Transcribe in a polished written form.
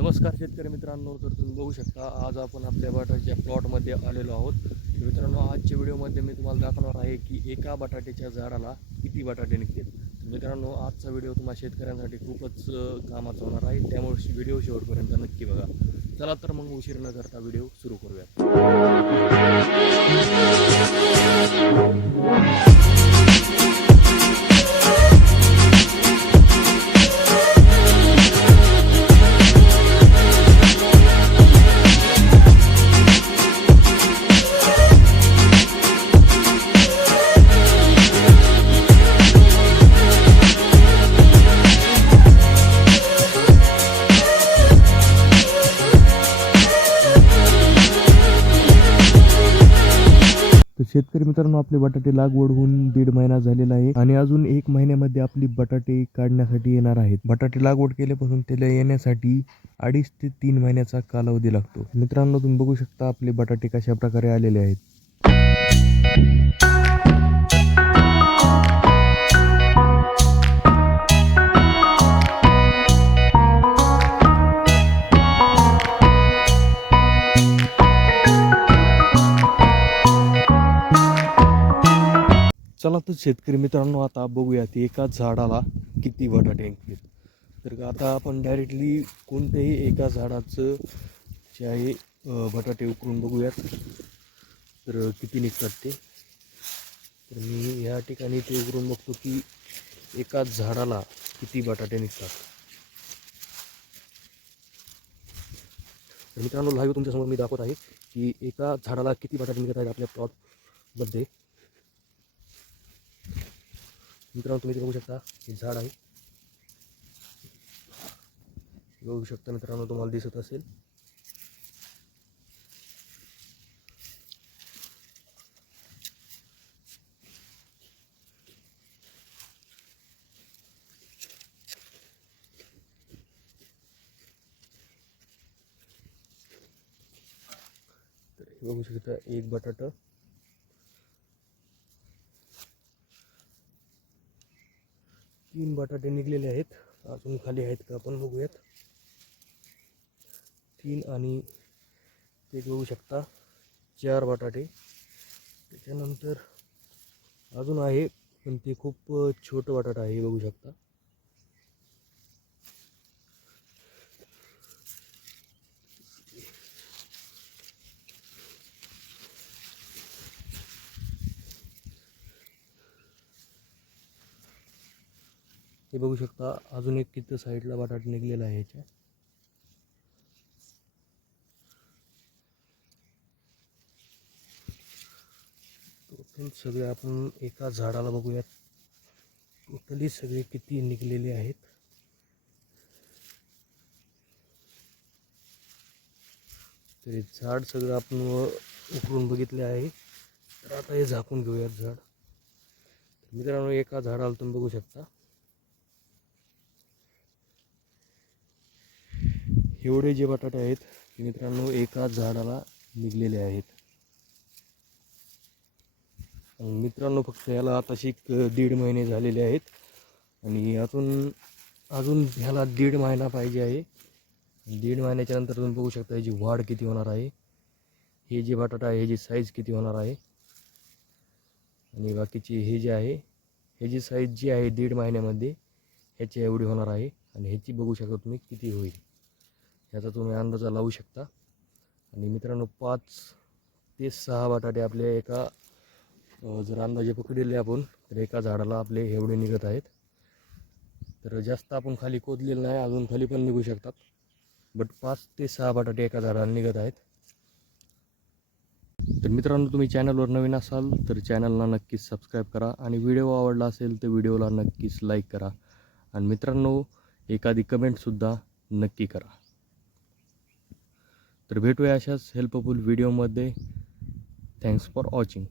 नमस्कार शेतकरी मित्रांनो, तर तुम्ही बघू शकता आज आपण आपल्या बटाट्याच्या प्लॉटमध्ये आलेलो आहोत. तर मित्रांनो, आजच्या व्हिडिओमध्ये मी तुम्हाला दाखवणार आहे की एका बटाट्याच्या झाडाला किती बटाटे निघतील. तर मित्रांनो, आजचा व्हिडिओ तुम्हाला शेतकऱ्यांसाठी खूपच कामाचा होणार आहे, त्यामुळे व्हिडिओ शेवटपर्यंत नक्की बघा. चला तर मग उशीर न करता व्हिडिओ सुरू करूयात. तर शेतकरी मित्रांनो, आपले बटाटे लागवड होऊन 1.5 महिना झालेला आहे आणि अजून 1 महिन्यामध्ये आपली बटाटे काढण्यासाठी येणार आहेत. बटाटे लागवड केल्यापासून त्याला येण्यासाठी 2.5 ते 3 महिन्याचा कालावधी लागतो. मित्रांनो, तुम्ही बघू शकता आपले बटाटे कशा प्रकारे आलेले आहेत. चला तर शेतकरी मित्रांनो, आता बघूयात एका झाडाला किती बटाटे निघतील. तर आता आपण डायरेक्टली कोणत्याही एका झाडाचं जे आहे बटाटे उकरून बघूयात तर किती निघतात ते. तर मी या ठिकाणी ते उकरून बघतो की एका झाडाला किती बटाटे निघतात. तर मित्रांनो, लाईव्ह तुमच्यासमोर मी दाखवत आहे की एका झाडाला किती बटाटे निघत आहेत आपल्या प्लॉटमध्ये. मित्रांनो, तुम्ही बघू शकता हे झाड आहे, बघू शकता मित्रांनो, तुम्हाला दिसत असेल. तर हे बघू शकता एक बटाटा, तीन बटाटे निघलेले आहेत. अजून खाली आहेत का आपण बघूयात. 3 आणि ते बघू शकता 4 बटाटे. त्याच्यानंतर अजून आहे पण ते खूप छोटं बटाटा आहे, बघू शकता. हे बघू शकता अजून एक किती साईडला बटाटा निघलेला आहे याच्या. टोटल सगळे आपण एका झाडाला बघूयात, टोटली सगळे किती निघलेले आहेत. तर हे झाड सगळं आपण उकरून बघितले आहे. तर आता हे झाकून घेऊयात झाड. मित्रांनो, एका झाडाला तुम्ही बघू शकता एवढे जे बटाटे आहेत ते मित्रांनो एका झाडाला निघलेले आहेत. मित्रांनो, फक्त याला आताशी 1.5 महिने झालेले आहेत आणि अजून ह्याला 1.5 महिना पाहिजे आहे. 1.5 महिन्याच्या नंतर तुम्ही बघू शकता याची वाढ किती होणार आहे, हे जे बटाटा आहे ह्याची साईज किती होणार आहे. आणि बाकीची हे जे आहे ह्याची साईज जी आहे 1.5 महिन्यामध्ये ह्याची एवढी होणार आहे. आणि ह्याची बघू शकता तुम्ही किती होईल, ह्याचा तुम्ही अंदाजा लावू शकता. आणि मित्रांनो, 5 ते 6 बटाटे आपले एका जर अंदाजे पकडले आपण तर एका झाडाला आपले एवढे निघत आहेत. तर जास्त आपण खाली खोदलेलं नाही, अजून खाली पण निघू शकतात, बट 5 ते 6 बटाटे एका झाडाला निघत आहेत. तर मित्रांनो, तुम्ही चॅनलवर नवीन असाल तर चॅनलला नक्कीच सबस्क्राईब करा आणि व्हिडिओ आवडला असेल तर व्हिडिओला नक्कीच लाईक करा आणि मित्रांनो एखादी कमेंटसुद्धा नक्की करा. तर भेटूया अशाच हेल्पफुल व्हिडिओमध्ये. Thanks for watching.